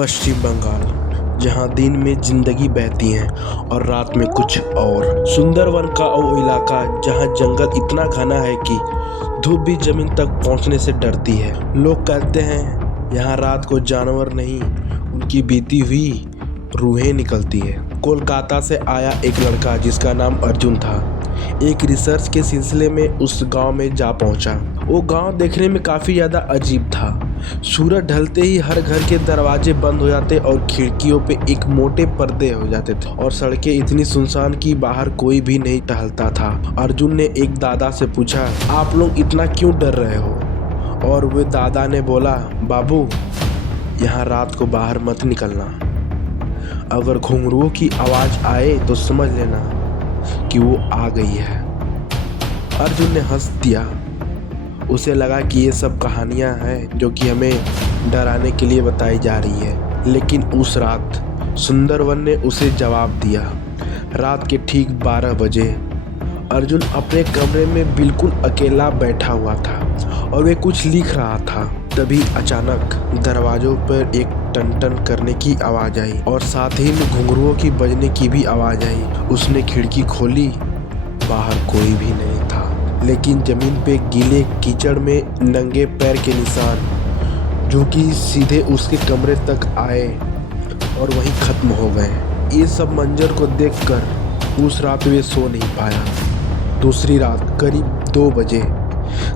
पश्चिम बंगाल, जहां दिन में जिंदगी बहती है और रात में कुछ और। सुंदरवन का वो इलाका जहां जंगल इतना घना है कि धूप भी जमीन तक पहुंचने से डरती है। लोग कहते हैं यहाँ रात को जानवर नहीं, उनकी बीती हुई रूहें निकलती है। कोलकाता से आया एक लड़का जिसका नाम अर्जुन था, एक रिसर्च के सिलसिले में उस गांव में जा पहुंचा। वो गांव देखने में काफ़ी ज़्यादा अजीब था। सूरज ढलते ही हर घर के दरवाजे बंद हो जाते और खिड़कियों पे एक मोटे पर्दे हो जाते थे और सड़कें इतनी सुनसान कि बाहर कोई भी नहीं टहलता था। अर्जुन ने एक दादा से पूछा, आप लोग इतना क्यों डर रहे हो? और वे दादा ने बोला, बाबू यहाँ रात को बाहर मत निकलना। अगर घुंघरुओं की आवाज़ आए तो समझ लेना कि वो आ गई है। अर्जुन ने हंस दिया। उसे लगा कि ये सब कहानियां हैं जो कि हमें डराने के लिए बताई जा रही है। लेकिन उस रात सुंदरवन ने उसे जवाब दिया। रात के ठीक 12 बजे अर्जुन अपने कमरे में बिल्कुल अकेला बैठा हुआ था और वे कुछ लिख रहा था। तभी अचानक दरवाजों पर एक टन टन करने की आवाज़ आई और साथ ही में घुंघरुओं की बजने की भी आवाज़ आई। उसने खिड़की खोली, बाहर कोई भी नहीं था, लेकिन जमीन पे गीले कीचड़ में नंगे पैर के निशान जो कि सीधे उसके कमरे तक आए और वहीं ख़त्म हो गए। ये सब मंजर को देखकर उस रात वे सो नहीं पाया। दूसरी रात करीब 2 बजे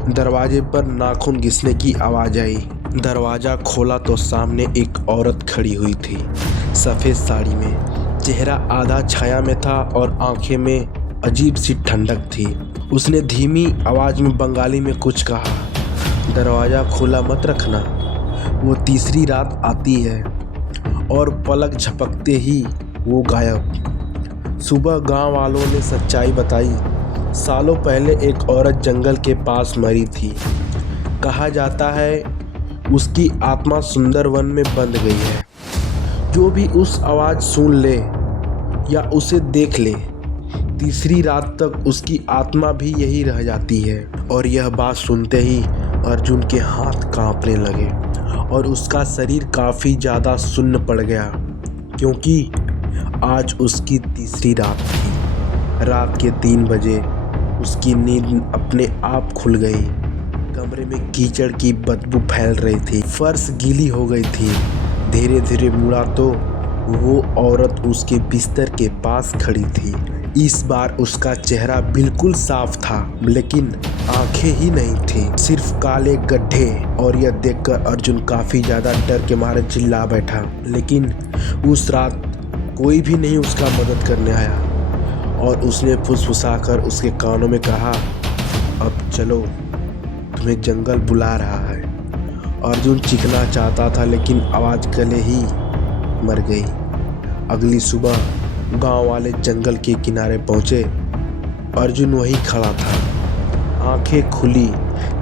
दरवाजे पर नाखून घिसने की आवाज़ आई। दरवाज़ा खोला तो सामने एक औरत खड़ी हुई थी, सफ़ेद साड़ी में। चेहरा आधा छाया में था और आंखें में अजीब सी ठंडक थी। उसने धीमी आवाज़ में बंगाली में कुछ कहा, दरवाज़ा खुला मत रखना, वो तीसरी रात आती है। और पलक झपकते ही वो गायब। सुबह गांव वालों ने सच्चाई बताई। सालों पहले एक औरत जंगल के पास मरी थी। कहा जाता है उसकी आत्मा सुंदरवन में बंध गई है। जो भी उस आवाज़ सुन ले या उसे देख ले, तीसरी रात तक उसकी आत्मा भी यही रह जाती है। और यह बात सुनते ही अर्जुन के हाथ कांपने लगे और उसका शरीर काफ़ी ज़्यादा सुन्न पड़ गया, क्योंकि आज उसकी तीसरी रात थी। रात के 3 बजे उसकी नींद अपने आप खुल गई। कमरे में कीचड़ की बदबू फैल रही थी, फर्श गीली हो गई थी। धीरे धीरे मुड़ा तो वो औरत उसके बिस्तर के पास खड़ी थी। इस बार उसका चेहरा बिल्कुल साफ था, लेकिन आंखें ही नहीं थी, सिर्फ काले गड्ढे। और यह देखकर अर्जुन काफ़ी ज़्यादा डर के मारे चिल्ला बैठा। लेकिन उस रात कोई भी नहीं उसका मदद करने आया और उसने फुसफुसाकर उसके कानों में कहा, अब चलो, तुम्हें जंगल बुला रहा है। अर्जुन चीखना चाहता था, लेकिन आवाज़ गले ही मर गई। अगली सुबह गांव वाले जंगल के किनारे पहुंचे। अर्जुन वहीं खड़ा था, आंखें खुली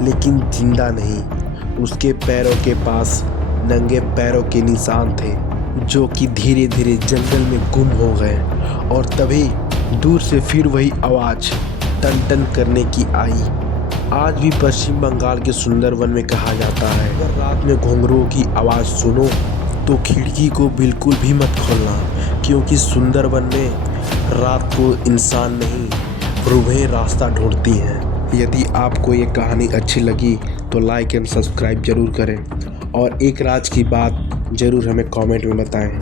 लेकिन जिंदा नहीं। उसके पैरों के पास नंगे पैरों के निशान थे जो कि धीरे धीरे जंगल में गुम हो गए। और तभी दूर से फिर वही आवाज़ टन टन करने की आई। आज भी पश्चिम बंगाल के सुंदरवन में कहा जाता है, अगर रात में घुंघरुओं की आवाज़ सुनो तो खिड़की को बिल्कुल भी मत खोलना, क्योंकि सुंदरवन में रात को इंसान नहीं, रूहें रास्ता ढूंढती हैं। यदि आपको ये कहानी अच्छी लगी तो लाइक एंड सब्सक्राइब ज़रूर करें और एक राज की बात ज़रूर हमें कमेंट में बताएं।